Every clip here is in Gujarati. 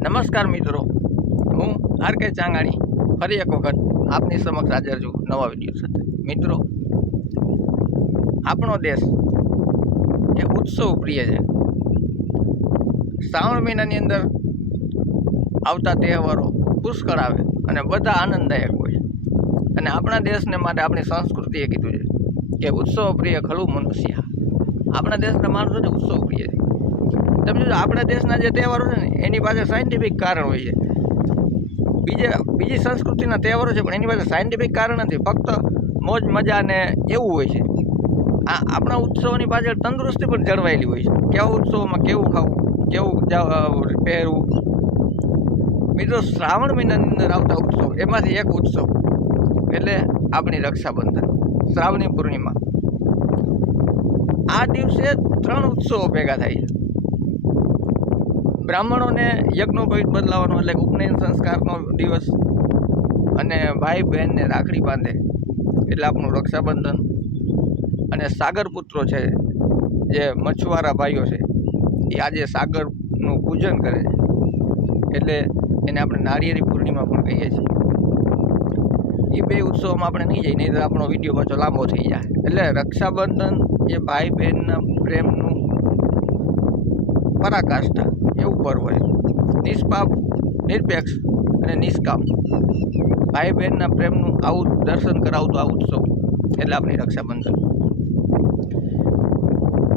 નમસ્કાર મિત્રો, હું આર કે ચાંગાણી ફરી એક વખત આપની સમક્ષ હાજર છું નવા વિડીયો સાથે। મિત્રો, આપણો દેશ એ ઉત્સવ પ્રિય છે। શ્રાવણ મહિનાની અંદર આવતા તહેવારો પુષ્કળ આવે અને બધા આનંદદાયક હોય। અને આપણા દેશને માટે આપણી સંસ્કૃતિએ કીધું છે કે ઉત્સવ પ્રિય ખલું મનુષ્ય। આપણા દેશના માણસોને ઉત્સવ પ્રિય છે। તમે જો આપણા દેશના જે તહેવારો છે ને એની પાસે સાયન્ટિફિક કારણ હોય છે। બીજી સંસ્કૃતિના તહેવારો છે પણ એની પાસે સાયન્ટિફિક કારણ નથી, ફક્ત મોજ મજા ને એવું હોય છે। આપણા ઉત્સવોની પાછળ તંદુરસ્તી પણ જળવાયેલી હોય છે। કેવા ઉત્સવોમાં કેવું ખાવું, કેવું પહેરવું। મિત્રો, શ્રાવણ મહિનાની અંદર આવતા ઉત્સવ એમાંથી એક ઉત્સવ એટલે આપણી રક્ષાબંધન, શ્રાવણી પૂર્ણિમા। આ દિવસે 3 ઉત્સવો ભેગા થાય છે। બ્રાહ્મણોને યજ્ઞોપવિત બદલાવાનો એટલે ઉપનયન સંસ્કારનો દિવસ, અને ભાઈ બહેનને રાખડી બાંધે એટલે આપણું રક્ષાબંધન। અને સાગર પુત્રો છે, જે મછુઆરા ભાઈઓ છે, એ આજે સાગરનું પૂજન કરે છે એટલે એને આપણે નાળિયેરી પૂર્ણિમા પણ કહીએ છીએ। એ બે ઉત્સવોમાં આપણે નહીં જઈએ, નહીં તો આપણો વિડીયો પાછો લાંબો થઈ જાય। એટલે રક્ષાબંધન એ ભાઈ બહેનના પ્રેમનું પરાકાષ્ઠા એવું પર્વ છે। નિષ્પાપ, નિરપેક્ષ અને નિષ્કામ ભાઈ બહેનના પ્રેમનું આવું દર્શન કરાવતું આ ઉત્સવ એટલે આપણી રક્ષાબંધન।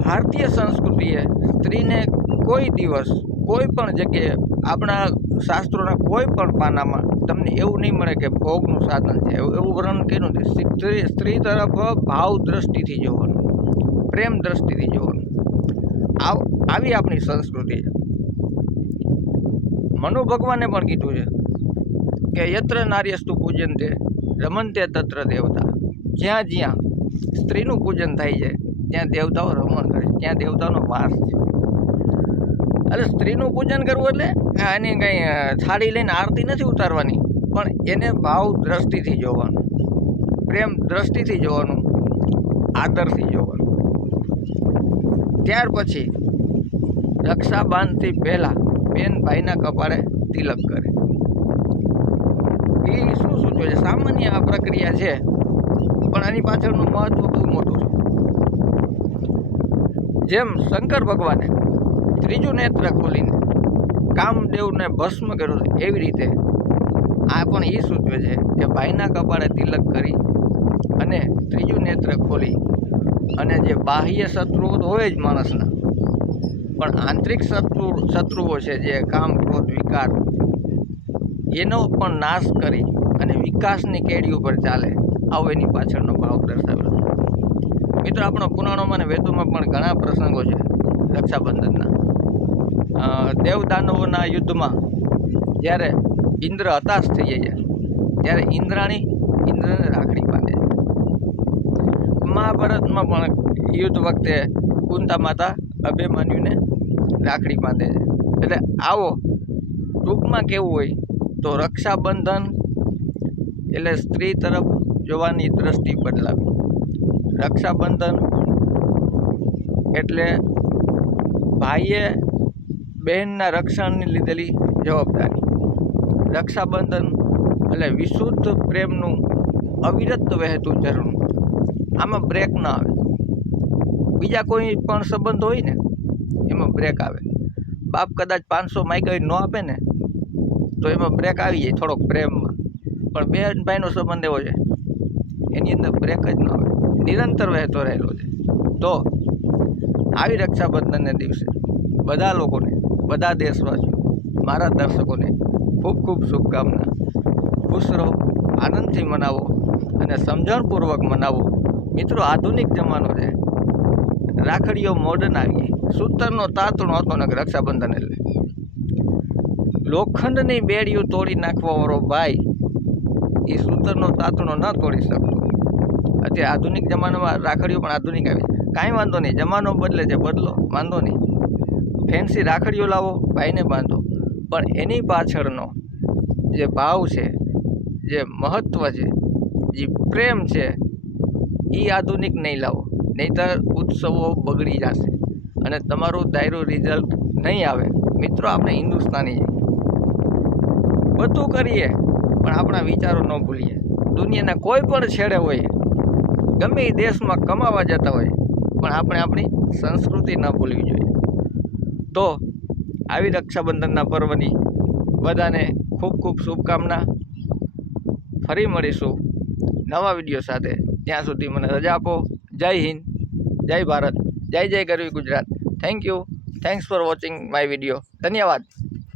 ભારતીય સંસ્કૃતિએ સ્ત્રીને કોઈ દિવસ કોઈ પણ જગ્યાએ આપણા શાસ્ત્રોના કોઈ પણ પાનામાં તમને એવું નહીં મળે કે ભોગનું સાધન છે, એવું વર્ણન કર્યું નથી। સ્ત્રી તરફ ભાવ દ્રષ્ટિથી જોવાનું, પ્રેમ દ્રષ્ટિથી જોવાનું, આવી આપણી સંસ્કૃતિ છે। મનુ ભગવાને પણ કીધું છે કે યત્ર નાર્યસ્તુ પૂજન્તે રમન્તે તત્ર દેવતા। જ્યાં જ્યાં સ્ત્રીનું પૂજન થાય છે ત્યાં દેવતાઓ રમણ કરે છે, ત્યાં દેવતાઓનો વાસ છે। એટલે સ્ત્રીનું પૂજન કરવું એટલે એની કંઈ થાળી લઈને આરતી નથી ઉતારવાની, પણ એને ભાવ દ્રષ્ટિથી જોવાનું, પ્રેમ દ્રષ્ટિથી જોવાનું, આદરથી જોવાનું। ત્યાર પછી રક્ષા બાંધતી પહેલાં બેન ભાઈના કપાળે તિલક કરે। એ શું સૂચવે છે? સામાન્ય આ પ્રક્રિયા છે પણ આની પાછળનું મહત્વ બહુ મોટું છે। જેમ શંકર ભગવાને ત્રીજું નેત્ર ખોલીને કામદેવને ભસ્મ કર્યો છે, એવી રીતે આ પણ એ સૂચવે છે કે ભાઈના કપાળે તિલક કરી અને ત્રીજું નેત્ર ખોલી અને જે બાહ્ય શત્રુઓ તો હોય જ માણસના, પણ આંતરિક શત્રુઓ છે જે કામ, ક્રોધ, વિકાર, એનો પણ નાશ કરી અને વિકાસની કેડી ઉપર ચાલે, આવો એની પાછળનો ભાવ દર્શાવેલો છે। મિત્રો, આપણો પુરાણોમાં અને વેદોમાં પણ ઘણા પ્રસંગો છે રક્ષાબંધનના। દેવદાનવોના યુદ્ધમાં જ્યારે ઇન્દ્ર હતાશ થઈ જાય ત્યારે ઇન્દ્રાણી ઇન્દ્રને રાખડી બાંધે છે। મહાભારતમાં પણ યુદ્ધ વખતે કુંતા માતા અભિમન્યુને રાખડી બાંધે છે। એટલે આવો ટૂંકમાં કેવું હોય તો રક્ષાબંધન એટલે સ્ત્રી તરફ જોવાની દ્રષ્ટિ બદલાવી, રક્ષાબંધન એટલે ભાઈએ બહેનના રક્ષણની લીધેલી જવાબદારી, રક્ષાબંધન એટલે વિશુદ્ધ પ્રેમનું અવિરત વહેતું ઝરણું, આમાં બ્રેક ન આવે। બીજા કોઈ પણ સંબંધ હોય ને એમાં બ્રેક આવે। બાપ કદાચ 500 માગ્યા ન આપે ને તો એમાં બ્રેક આવી જાય થોડોક પ્રેમમાં, પણ બેન ભાઈનો સંબંધ એવો છે એની અંદર બ્રેક જ ન આવે, નિરંતર વહેતો રહેલો છે। તો આવી રક્ષાબંધનને દિવસે બધા લોકોને, બધા દેશવાસીઓ, મારા દર્શકોને ખૂબ ખૂબ શુભકામના। ખુશ રહો, આનંદથી મનાવો અને સમજણપૂર્વક મનાવો। મિત્રો, આધુનિક જમાનો છે, રાખડીઓ મોડર્ન આવી, સૂતરનો તાતણો હતો ને રક્ષાબંધન એટલે લોખંડની બેડીઓ તોડી નાખવાવાળો ભાઈ એ સૂતરનો તાતણો ન તોડી શકતો। અત્યારે આધુનિક જમાનામાં રાખડીઓ પણ આધુનિક આવી, કાંઈ વાંધો નહીં, જમાનો બદલે છે, બદલો, વાંધો નહીં, ફેન્સી રાખડીઓ લાવો, ભાઈને બાંધો, પણ એની પાછળનો જે ભાવ છે, જે મહત્ત્વ છે, જે પ્રેમ છે, એ આધુનિક નહીં લાવો, નહીંતર ઉત્સવો બગડી જશે અને તમારું ધાર્યું રિઝલ્ટ નહીં આવે। મિત્રો, આપણે હિન્દુસ્તાની બધું કરીએ પણ આપણા વિચારો ન ભૂલીએ. દુનિયાના કોઈ પણ છેડે હોય, ગમે એ દેશમાં કમાવા જતા હોય, પણ આપણે આપણી સંસ્કૃતિ ન ભૂલવી જોઈએ. તો આવી રક્ષાબંધનના પર્વની બધાને ખૂબ ખૂબ શુભકામના. ફરી મળીશું નવા વિડીયો સાથે. ત્યાં સુધી મને રજા આપો. જય હિન્દ, જય ભારત, જય જય ગરવી Gujarat. Thank you. Thanks for watching my video. ધન્યવાદ.